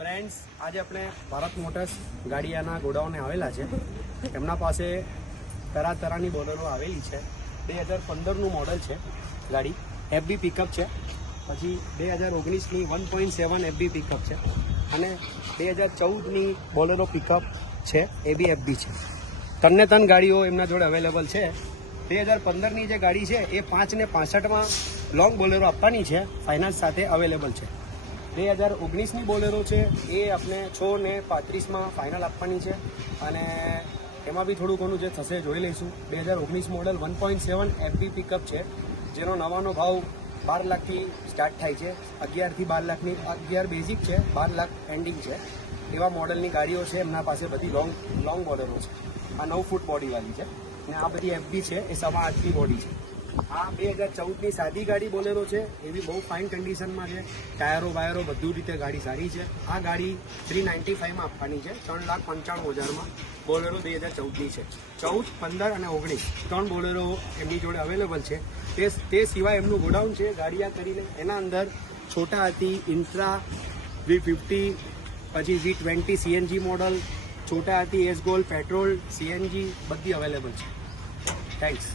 Friends, આજે આપણે Bharat motors ગાડીયાના ગોડાઉને આવેલા છે. એમના પાસે તરાની બોલેરો આવેલી છે. 2015નું મોડલ છે ગાડી. FB પિકઅપ છે. પછી 2019ની 1.7 FB પિકઅપ છે અને 2014ની બોલેરો પિકઅપ છે. એ બી FB છે. ત્રણ ગાડીઓ એમના જોડે અવેલેબલ છે. 2015ની જે ગાડી છે એ 5 ને 65માં લોંગ બોલેરો આપવાની છે, ફાઇનાન્સ સાથે અવેલેબલ છે. 2019ની બોલેરો છે એ આપણે 6 ને 35માં ફાઇનલ આપવાની છે અને એમાં બી થોડું ઘણું જે થશે જોઈ લઈશું. 2019 મોડલ 1.7 FB પિકઅપ છે, જેનો નવાનો ભાવ 12 લાખથી સ્ટાર્ટ થાય છે. 11થી 12 લાખની 11 બેઝિક છે, 12 લાખ એન્ડિંગ છે. એવા મોડલની ગાડીઓ છે એમના પાસે, બધી લોંગ બોલેરો છે. આ 9 ફૂટ બોડીવાળી છે અને આ બધી FB છે એ 8.5ની બોડી છે. આ 2014ની સાદી ગાડી બોલેરો છે, એ બી બહુ ફાઇન કન્ડિશનમાં છે. ટાયરો બધું રીતે ગાડી સારી છે. આ ગાડી 395માં આપવાની છે, 3,95,000માં. બોલેરો 2014ની છે. 14, 15 અને 19 ત્રણ બોલેરો એમની જોડે અવેલેબલ છે. તે સિવાય એમનું ગોડાઉન છે ગાડીયા કરીને. એના અંદર છોટા હાથી, ઇન્ટ્રા, V50, પછી V20 CNG મોડલ, છોટા હાથી, એસ ગોલ્ડ, પેટ્રોલ, CNG બધી અવેલેબલ છે. થેન્ક્સ.